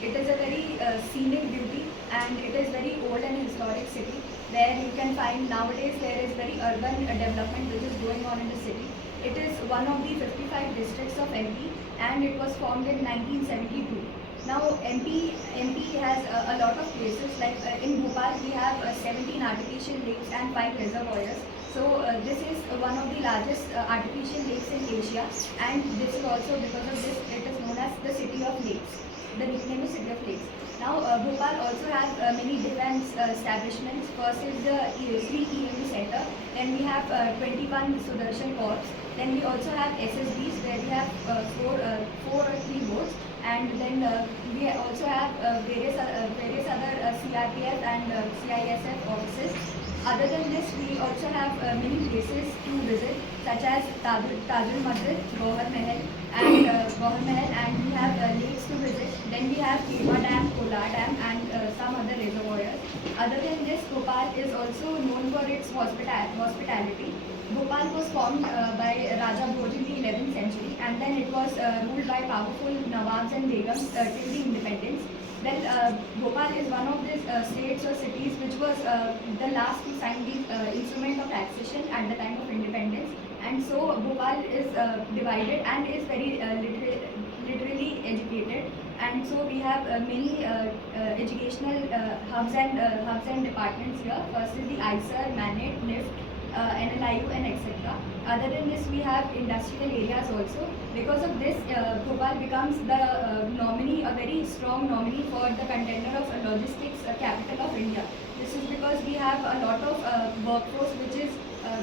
It is a very scenic beauty, and it is very old and historic city where you can find nowadays there is very urban development which is going on in the city. It is one of the 55 districts of MP, and it was formed in 1972. Now MP has a lot of places like in Bhopal we have 17 artificial lakes and 5 reservoirs. So this is one of the largest artificial lakes in Asia, and this is also because of this it is known as the city of lakes. The nickname is city of lakes. Now Bhopal also has many defense establishments. First is the 3 EMU center. Then we have 21 Sudarshan Corps. Then we also have SSBs where we have four or three boats, and then we also have various other CRPF and CISF offices. Other than this, we also have many places to visit, such as Tajul Masjid, Gohar Mahal, and we have lakes to visit. Then we have Kema Dam, Kolar Dam, and some other reservoirs. Other than this, Bhopal is also known for its hospitality. Bhopal was formed by Raja Bhoj in the 11th century, and then it was ruled by powerful Nawabs and Begums till the independence. Then Bhopal is one of these states or cities which was the last to sign the instrument of taxation at the time of independence, and so Bhopal is divided and is very literally educated, and so we have many educational hubs and departments here. First is the ISER, MANET, NIFT, NLIU, and etc. Other than this, we have industrial areas also. Because of this, Bhopal becomes the nominee, a very strong nominee for the contender of logistics capital of India. This is because we have a lot of workforce which is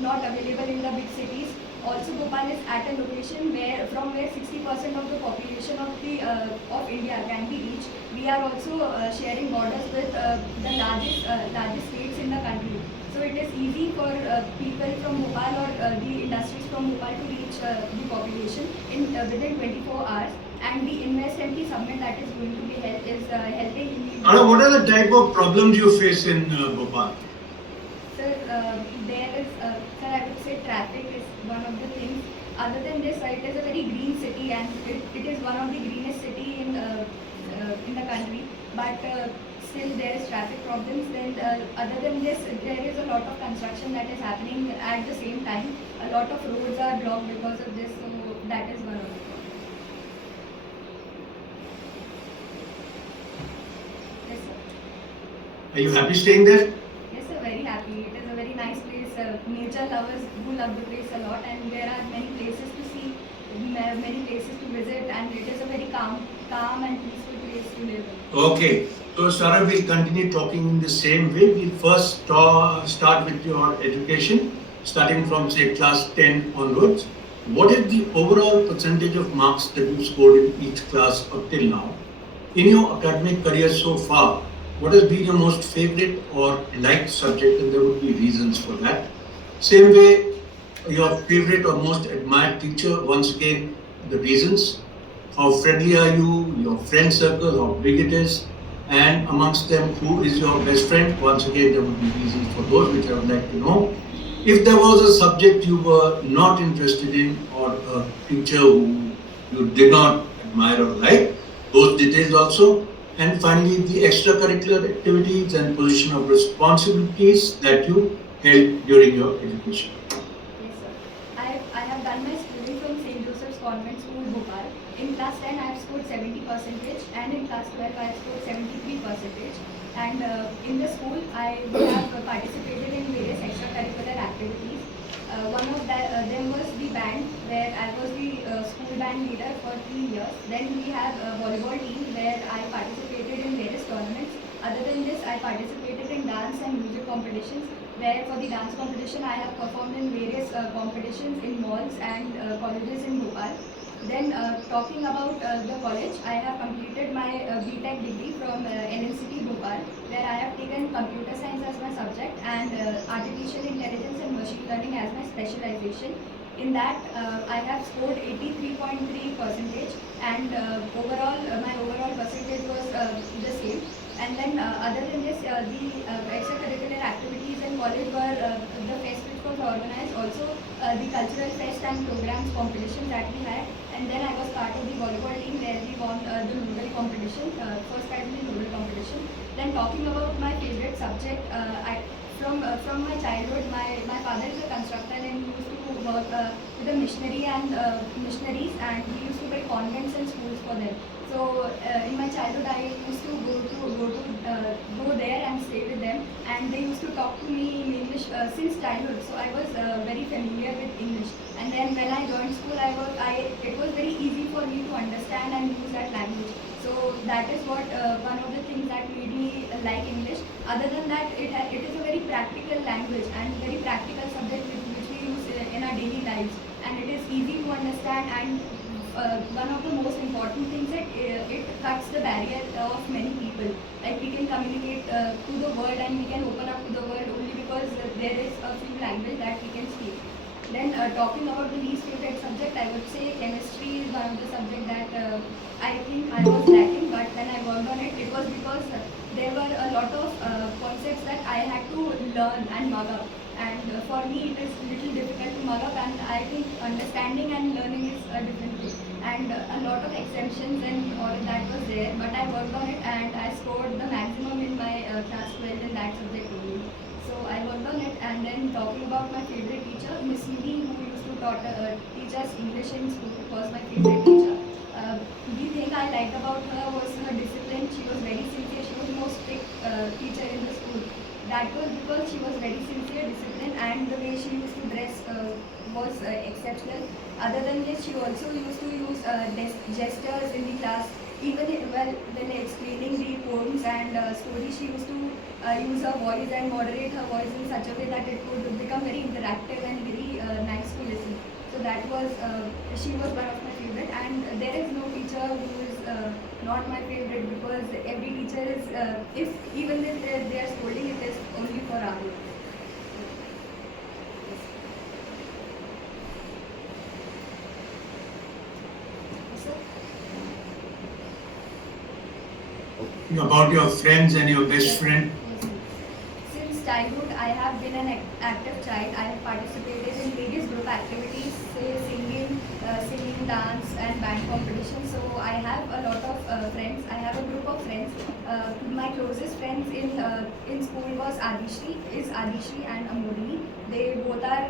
not available in the big cities. Also, Bhopal is at a location from where 60% of the population of India can be reached. We are also sharing borders with the largest states in the country. So it is easy for people from Bhopal or the industries from Bhopal to reach the population within 24 hours. And the Invest MP summit that is going to be held is helping in the... What are the type of problems you face in Bhopal? Sir, there is, sir, I would say traffic is one of the things. Other than this, it is a very green city, and it is one of the greenest city in the country. But still there is traffic problems. Then other than this, there is a lot of construction that is happening at the same time. A lot of roads are blocked because of this, so that is one of the problems. Yes, sir. Are you happy staying there? Yes, sir, very happy. It is a very nice place. Nature lovers who love the place a lot, and there are many places to see, many places to visit, and it is a very calm and peaceful place to live in. Okay. So, Sarah, we'll continue talking in the same way. We'll first start with your education, starting from, say, class 10 onwards. What is the overall percentage of marks that you scored in each class up till now? In your academic career so far, what has been your most favorite or liked subject, and there would be reasons for that. Same way, your favorite or most admired teacher, once again, the reasons. How friendly are you, your friend circle, how big it is, and amongst them, who is your best friend? Once again, there would be reasons for those which I would like to know. If there was a subject you were not interested in, or a teacher who you did not admire or like, those details also. And finally, the extracurricular activities and position of responsibilities that you held during your education. Yes, sir. I have done my schooling from St. Joseph's Convent School, Bhopal. In class 10, I have scored 70%, and in class 12, I have scored 73%. And in the school, I have participated in various extracurricular activities. One of them was the band, where I was the school band leader for 3 years. Then we have a volleyball team where I participated in various tournaments. Other than this, I participated in dance and music competitions, where for the dance competition I have performed in various competitions in malls and colleges in Bhopal. Then talking about the college, I have completed my BTech degree from NNCT Bhopal, where I have taken computer science as my subject and artificial intelligence and machine learning as my specialization. In that, I have scored 83.3%, and my overall percentage was the same. And then other than this, the extracurricular activities in college were the fest which was organized, also the cultural fest and programs competition that we had. And then I was part of the volleyball team where we won the rural competition, first then talking about my favorite subject, from my childhood, my father is a constructor and he used to work with a missionary and missionaries, and he used to build convents and schools for them. So in my childhood, I used to go there and stay with them, and they used to talk to me in English since childhood. So I was very familiar with English. And then when I joined school, it was very easy for me to understand and use that language. So that is what one of the things that made me like English. Other than that, it is a very practical language and very practical subject which we use in our daily lives, and it is easy to understand. And one of the most important things that it cuts the barrier of many people. Like we can communicate to the world, and we can open up to the world only because there is a few language that we can speak. Then talking about the least favorite subject, I would say chemistry is one of the subject that I think I was lacking. But when I worked on it, it was because there were a lot of concepts that I had to learn and mug up. And for me, it is little difficult to mug up, and I think understanding and learning is a different thing. And a lot of exemptions and all that was there, but I worked on it and I scored the maximum in my class 12 in that subject only. So I worked on it. And then talking about my favorite teacher, Miss Yudi, who used to teach us English in school, was my favorite teacher. The thing I liked about her was her discipline. She was very sincere. She was the most strict teacher in the school. That was because she was very sincere, disciplined, and the way she used to dress was exceptional. Other than this, she also used to use gestures in the class. Even when explaining the poems and stories, she used to use her voice and moderate her voice in such a way that it would become very interactive and very nice to listen. So that was, she was one of my favorite, and there is no teacher who is not my favorite, because every teacher is, if even if they are scolding, it is only for our good. About your friends and your best friend. Yes. Since childhood, I have been an active child. I have participated in various group activities, say singing, dance, and band competitions. So I have a lot of friends. I have a group of friends. My closest friends in school was Adishri and Amodini. They both are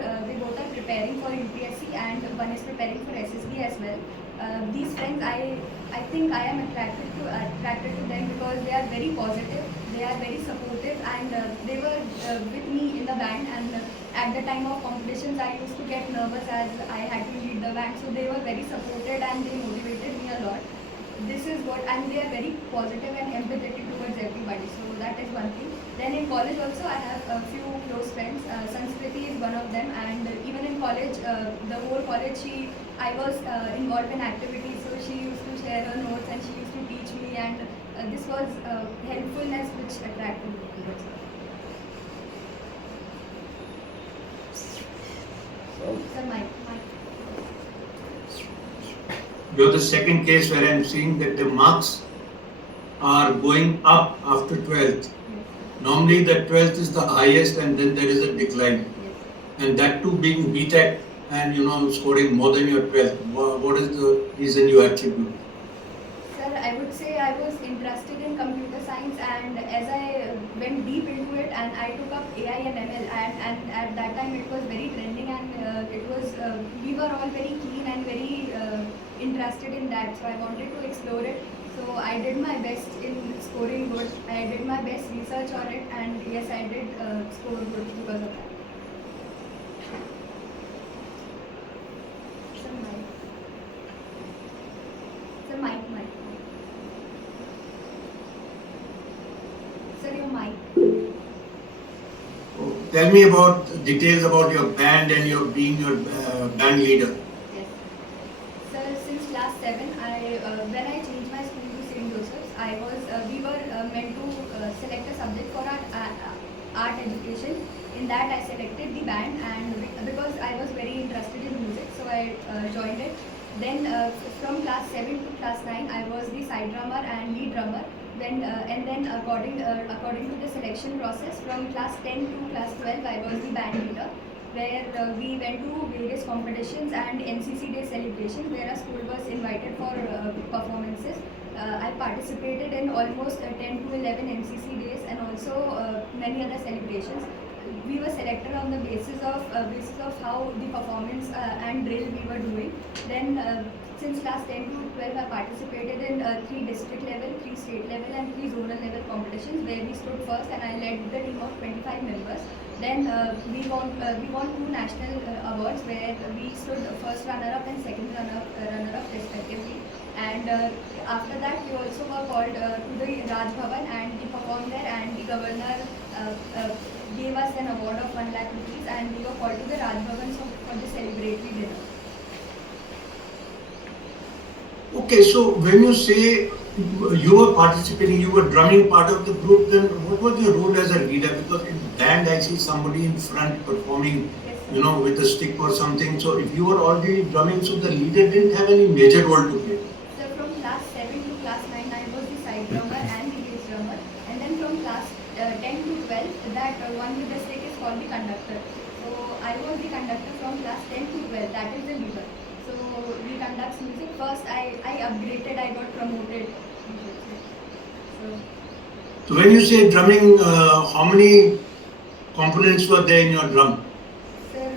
preparing for UPSC, and one is preparing for SSB as well. These friends, I think I am attracted to them because they are very positive, they are very supportive, and they were with me in the band. And at the time of competitions, I used to get nervous as I had to lead the band. So they were very supported and they motivated me a lot. This is what, and they are very positive and empathetic towards everybody. So that is one thing. Then in college also, I have a few close friends. Sanskriti is one of them, and even in college, the whole college, I was involved in activities, so she used to share her notes and she used to teach me, and this was helpfulness which attracted me towards her. Sir, Mike. You're the second case where I'm seeing that the marks are going up after 12th. Normally the 12th is the highest and then there is a decline. And that too being BTech and scoring more than your 12th. What is the reason you attribute? Sir, I would say I was interested in computer science, and as I went deep into it and I took up AI and ML, and at that time it was very trending, and we were all very keen and very interested in that, so I wanted to explore it. So I did my best in scoring good. I did my best research on it, and yes, I did score good because of that. Sir, mic. Sir, your mic. Tell me about details about your band and your being your band leader. Yes. Sir, since class 7, when I changed my school to St. Joseph's, we were meant to select a subject for our art education. In that, I selected the band, and because I was very interested in music, so I joined it. Then from class 7 to class 9, I was the side drummer and lead drummer. And then according to the selection process, from class 10 to class 12, I was the band leader, where we went to various competitions and NCC Day celebrations, where our school was invited for performances. I participated in almost 10 to 11 MCC days and also many other celebrations. We were selected on the basis of how the performance and drill we were doing. Then since class 10 to 12, I participated in 3 district level, 3 state level and 3 zonal level competitions where we stood first and I led the team of 25 members. Then we won 2 national awards where we stood first runner-up and second runner-up respectively. And after that, we also were called to the Raj Bhavan and we performed there. And the governor gave us an award of 1 lakh rupees, and we were called to the Raj Bhavan for the celebratory dinner. Okay, so when you say you were participating, you were drumming part of the group, then what was your role as a leader? Because in band, I see somebody in front performing, Yes, with a stick or something. So if you were already drumming, so the leader didn't have any major role to play. so from class 7 to class 9, I was the side drummer and the bass drummer. And then from class 10 to 12, that one with the stick is called the conductor. So I was the conductor from class 10 to 12, that is the leader. So we conduct music. First, I upgraded, I got promoted. So, So when you say drumming, how many components were there in your drum? sir,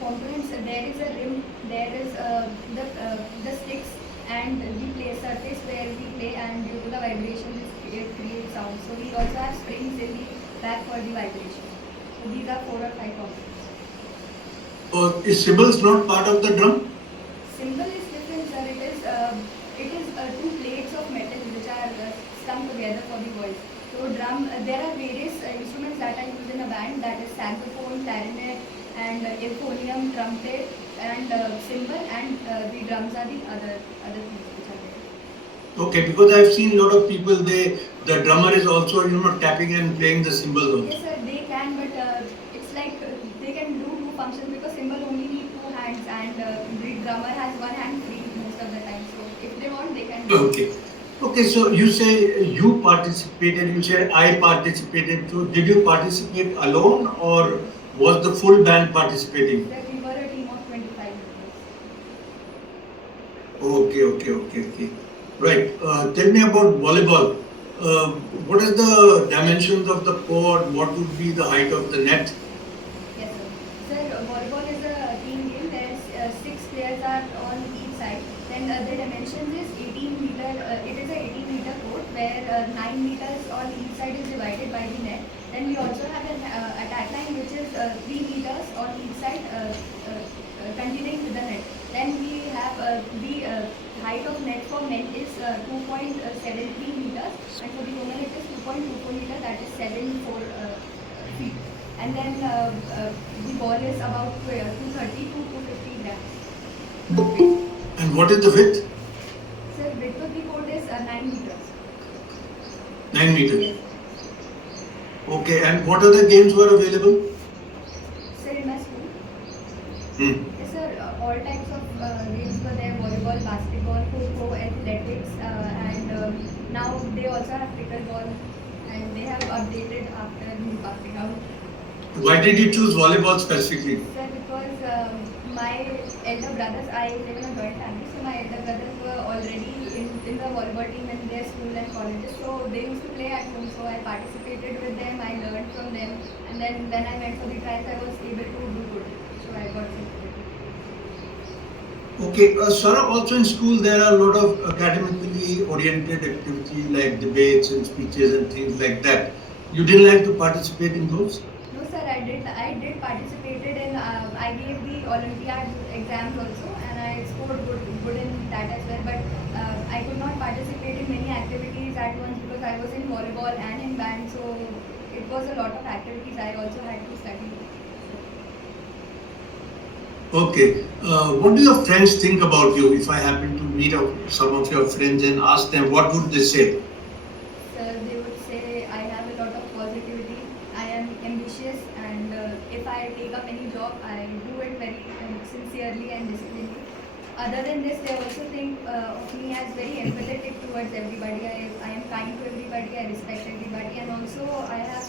components, there is a rim, there is the sticks and the play surface where we play, and due to the vibration it creates sound. So we also have springs in the back for the vibration. So these are 4 or 5 components. Is cymbals not part of the drum? Cymbal is different, sir. It is 2 plates of metal which are strung together for the voice. So drum, there are various instruments that are used in a band, that is saxophone, clarinet, and euphonium, trumpet, and cymbal, and the drums are the other things which are there. Okay, because I've seen a lot of people, the drummer is also, tapping and playing the cymbals also. Yes, sir, they can, but it's like they can do 2 functions because cymbal only need 2 hands, and the drummer has 1 hand free most of the time. So if they want, they can do. Okay. Okay, so you say you participated, you said I participated. So did you participate alone or was the full band participating? That we were a team of 25 members. Okay. Right. Tell me about volleyball. What is the dimensions of the court? What would be the height of the net? Yes, sir. Sir, volleyball is a team game. There's 6 players are on each side. Then the dimensions is 18 meter. It is a 18-meter court where 9 meters on each side is divided by the net. Then we also have an attack line which is 3 meters on each side, continuing with the net. Then we have the height of net for men is 2.73 meters, and for the women it is 2.24 meters, that is 74 feet. And then the ball is about 230 to 250 grams. And what is the width? So width of the court is 9 meters. 9 meters. Yes. Okay, and what other games were available? Sir, in my school, Hmm. yes, sir, all types of games were there: volleyball, basketball, kho-kho, athletics, and now they also have pickleball, and they have updated after me passing out. Why did you choose volleyball specifically? Sir, because my elder brothers, I live in a joint family, so my elder brothers were already in the volleyball team in their school and colleges, so they used to play at home, so I participated with them, I learned from them, and then when I went for the trials, I was able to do good, so I got selected. Okay, Saurabh, also in school there are a lot of academically oriented activity like debates and speeches and things like that. You didn't like to participate in those? No, sir, I did participated in, I gave the Olympiad exams also, and I scored good in that as well, but I could not participate in many activities at once because I was in volleyball and in band, so it was a lot of activities I also had to study. Okay, what do your friends think about you? If I happen to meet some of your friends and ask them, what would they say? So they would say I have a lot of positivity, I am ambitious, and if I take up any job, I do it very sincerely and disciplinedly. Other than this, they also think of me as very empathetic towards everybody. I am kind to everybody, I respect everybody, and also I have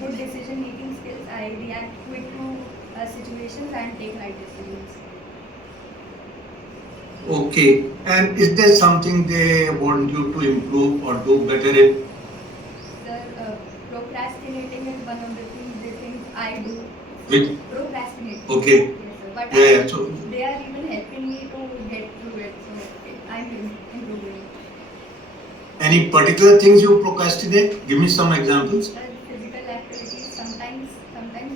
good decision making skills. I react quick to situations and take right decisions. Okay. And is there something they want you to improve or do better at? Sir, procrastinating is one of the things they think I do. Which? Procrastinating. Okay. Yes, sir. But Yeah, yeah. So, they are even helping me to get through it. So I'm improving. any particular things you procrastinate? Give me some examples. Physical activities sometimes,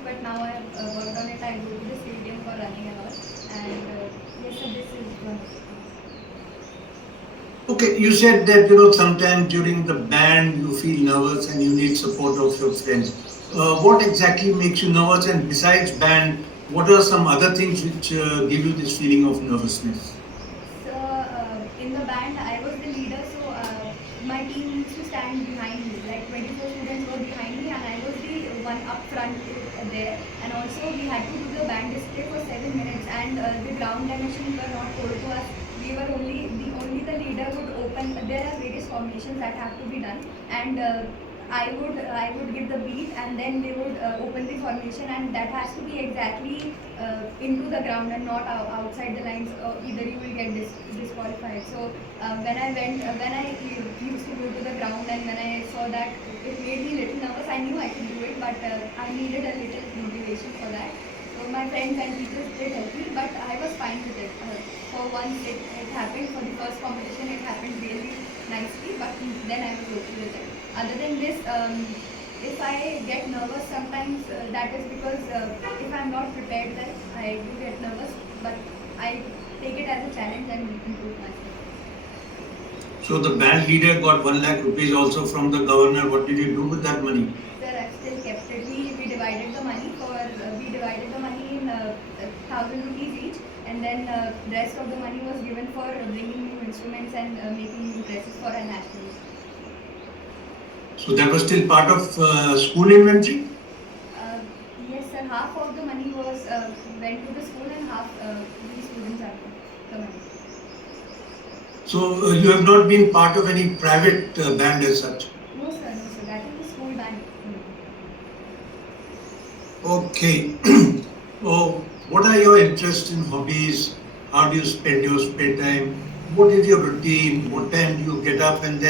but now I have worked on it. I go to the stadium for running and all. And yes, sir, this is one of the things. Okay, you said that sometimes during the band you feel nervous and you need support of your friends. What exactly makes you nervous? And besides band, what are some other things which give you this feeling of nervousness? So in the band, I was the leader, so my team used to stand behind me. Like 24 students were behind me, and I was the one up front there. And also, we had to do the band display for 7 minutes, and the ground dimensions were not told to us. We were only the leader would open. There are various formations that have to be done, and I would give the beat, and then they would open the formation, and that has to be exactly into the ground and not outside the lines. Either you will get disqualified. So when I used to go to the ground, and when I saw that, it made me a little nervous. I knew I could do it, but I needed a little motivation for that. So my friends and teachers did help me, but I was fine with it. For once it happened, for the first competition, it happened really nicely, but then I was okay with it. Other than this, if I get nervous sometimes, that is because if I'm not prepared, then I do get nervous, but I take it as a challenge and improve myself. So the band leader got 1 lakh rupees also from the governor. What did you do with that money? Sir, I've still kept it. We divided the money in 1,000 rupees each, and then rest of the money was given for bringing new instruments and making new dresses for our nationals. So that was still part of school inventory? Uh, yes, sir. Half of the money was went to the school, and half the students have the money. So you have not been part of any private band as such? No, sir. No, sir. That is the school band. Okay. Oh, what are your interests and hobbies? How do you spend your spare time? What is your routine? What time do you get up and then